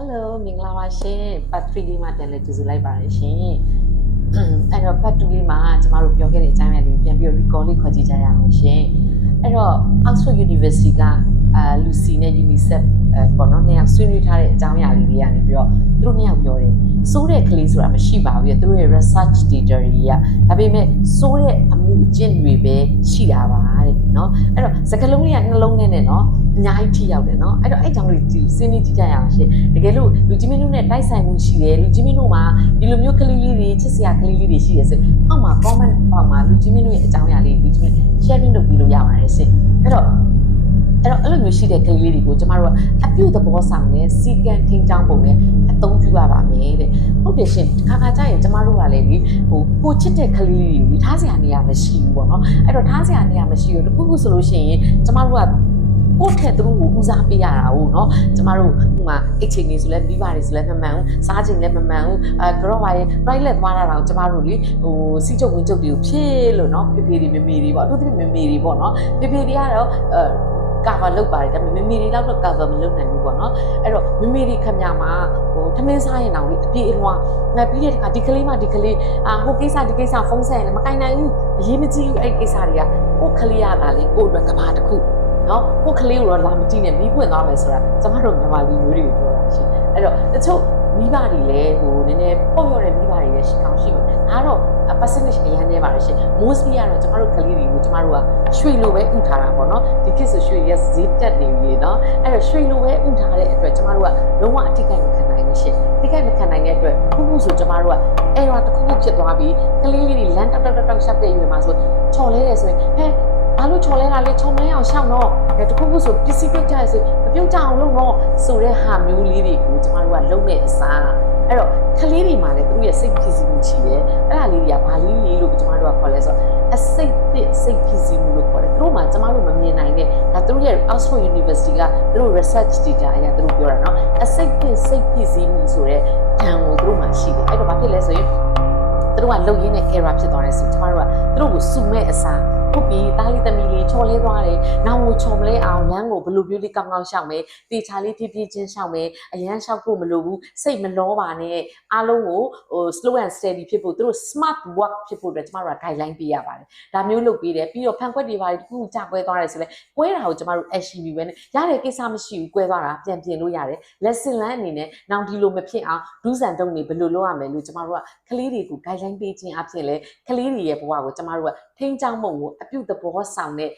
Hello မင်္ဂလာပါရှင်ပတ်3လေးမှာပြန်လည်ကြိုဆိုလိုက်ပါတယ်ရှင်အဲ့တော့ပတ်2လေးမှာကျမတို့ပြောခဲ့တဲ့အကြောင်းအရာလေးပြန်ပြီး recall လေးခေါ်ကြည့်ကြရအောင်ရှင်အဲ့တော့ Oxford University ကLucy နဲ့ UNICEF ပေါ့နော်နှစ်ယောက်ဆွေးနွေးထားတဲ့အကြောင်းအရာလေးတွေကနေပြီးတော့သူတို့နှစ်ယောက်ပြောတယ်စိုးတဲ့ကလေးဆိုတာမရှိပါဘူးသူတို့ရဲ့ research data တွေကဒါပေမဲ့စိုးတဲ့အမှုအကျင့်တွေပဲရှိတာပါတဲ့နော်အဲ့တော့စကားလုံးလေးကနှလုံးနဲ့နော်အများကြီးထိရောက်တယ်နော်အဲ့တော့အဲ့ကြောင့်လို့စဉ်းနေကြည့်ကြရအောင်ရှင်တကယ်လို့လူကြီးမင်းတို့နဲ့တိုက်ဆိုင်မှုရှိတယ်လူကြီးမင်းတို့မှာဒီလိုမျိုးကလေးလေးတွေချစ်စရာကလေးလေးတွေရှိတယ်ဆိုအောက်မှာ comment ပေါက်မှာလူကြီးမင်းတို့ရဲ့အကြောင်းအရာလေးလူကြီးမင်း sharing လုပ်ပြီးလို့ရပါတယ်ရှင်အဲ့တော့အဲ့လိုမျိုးရှိတဲ့ကလေးလေးတွေကိုကျမတို့ကအပြုသဘောဆောင်တဲ့စီကံထိန်းချောင်းပုံနဲ့အသုံးပြုရပါမယ်တဲ့ဟုတ်တယ်ရှင်ခါခါကျရင်ကျမတို့ကလည်းကိုချစ်တဲ့ကလေးလေးတွေထားစရာနေရာမရှိဘူးပေါ့နော်အဲ့တော့ထားစရာနေရာမရှိဘူးတခုခုဆိုလို့ရှိရင်ကျမတို့ကကိုယ့်ထက်သူတို့ကိုဦးစားပေးရတာဟုတ်နော်ကျမတို့ဟိုမှာအိတ်ချိန်နေဆိုလဲမိဘတွေဆိုလဲမမှန်ဘူးစားချိန်လည်းမမှန်ဘူးကတော့ပါရဲ့ toilet သွားတာတော့ကျမတို့လေစီချုပ်ဝင်ချုပ်တွေကိုဖြည့်လို့နော်ဖေဖေတွေမေမေတွေပေါ့အထူးသဖြင့်မေမေတွေပေါ့နော်ဖေဖေတွေကတော့cover လုပ်ပါတယ်ဒါပေမဲ့မေမေတွေတော့ cover မလုပ်နိုင်ဘူးပေါ့နော်အဲ့တော့မေမေတွေခမမှာထမင်းစားရင်တော့လေအပြေအလွှာငါပြီးတဲ့တခါဒီကလေးမှဒီကလေးဟိုကိစ္စဒီကိစ္စဖုန်းဆက်ရင်လည်းမကင်နိုင်ဘူးအရေးမကြီးဘူးအဲ့ကိစ္စတွေကကိုကလေးရတာလေကိုအတွက်ကဘာတစ်ခုနော်ကိုကလေးကိုတော့လာမကြည့်နဲ့မီးပွင့်သွားမယ်ဆိုတာကျမတို့မြန်မာလူမျိုးတွေကိုပြောတာရှင်အဲ့တော့တချို့မိဘတွေလည်းနည်းနည်းပေါ့ရတဲ့မိဘတွေလည်းရှိကောင်းရှိမယ်ဒါတော့ percentage အရင်နေပါတယ်ရှင် mostly ကတော့ကျမတို့ကလေးတွေကိုကျမတို့ကရွှေလိုပဲဥထားတာပေါ့နော်ဒီခေတ်ဆိုရွှေရဲ့ဈေးတက်နေပြီနော်အဲ့တော့ရွှေလိုပဲဥထားတဲ့အတွက်ကျမတို့ကလုံးဝအထိကိမခံနိုင်ဘူးရှင်အထိကိမခံနိုင်တဲ့အတွက်ခုဆိုကျမတို့ကအဲ့တော့တစ်ခုခုဖြစ်သွားပြီးကလေးလေးတွေလမ်းတောက်ရှောက်တဲ့ယူမှာဆိုချော်လဲတယ်ဆိုရင်ဟဲ့ဘာလို့ချော်လဲတာလဲချော်မလဲအောင်ရှောက်တော့တခုခုဆိုပစ္စည်းပြုတ်ကြရဆိုမပြုတ်ကြအောင်လုပ်တော့ဆိုတဲ့ဟာမျိုးလေးတွေကိုကျမတို့ကလုံးနဲ့အစားအဲ့တော့ကလေးတွေမှာလည်းသူတို့ရဲ့စိတ်ဖြစ်စီမှုရှိတယ်အဲ့ဒါလေးတွေကဘာလေးလေးလို့ကျမတို့ကခေါ်လဲဆိုတော့အစိတ်တစ်စိတ်ဖြစ်စီမှုလို့ခေါ်တယ်သူတို့မှာကျမတို့မမြင်နိုင်တဲ့ဒါသူတို့ရဲ့ Oxford University ကသူတို့ research data အရသူတို့ပြောတာနော်အစိတ်တစ်စိတ်ဖြစ်စီမှုဆိုတဲ့ဓာတ်ကိုသူတို့မှာရှိတယ်အဲ့တော့ဘာဖြစ်လဲဆိုရင်သူတို့ကလုံရင်းနဲ့ error ဖြစ်သွားတယ်ဆိုကျမတို့ကသူတို့ကိုစုမဲ့အစားဟုတ်ပြီတားလေးသမီးလေးချော်လဲသွားတယ်နောက်ကိုချော်မလဲအောင်လမ်းကိုဘယ်လိုမျိုးလေးကောင်းကောင်းရှောက်မယ်တေချာလေးဖြည်းဖြည်းချင်းရှောက်မယ်အရန်ရှောက်ဖို့မလိုဘူးစိတ်မလောပါနဲ့အားလုံးကိုslow and steady ဖြစ်ဖို့သူတို့ smart work ဖြစ်ဖို့အတွက်ကျမတို့က guideline ပေးရပါတယ်ဒါမျိုးလုပ်ပေးတယ်ပြီးတော့ဖန်ခွက်တွေပါတခုကြကွဲသွားတယ်ဆိုလဲကွဲတာကိုကျမတို့ action ယူပဲနဲ့ရတဲ့ကိစ္စမရှိဘူးကွဲသွားတာပြန်ပြင်လို့ရတယ် lesson learn အနေနဲ့နောက်ဒီလိုမဖြစ်အောင် do's and don't တွေဘယ်လိုလုပ်ရမယ်လို့ကျမတို့ကကလေးတွေကို guideline ပေးခြင်းအပြင်လဲကလေးတွေရဲ့ဘဝကိုကျမတို့ကထိန်းချောင်းပုံကိုအပြုသဘောဆောင်တဲ့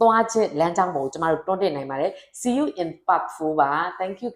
သွားချက်လမ်းကြောင်းပုံကိုကျမတို့တွန်းတင်နိုင်ပါတယ် see you in part 4ပါ thank you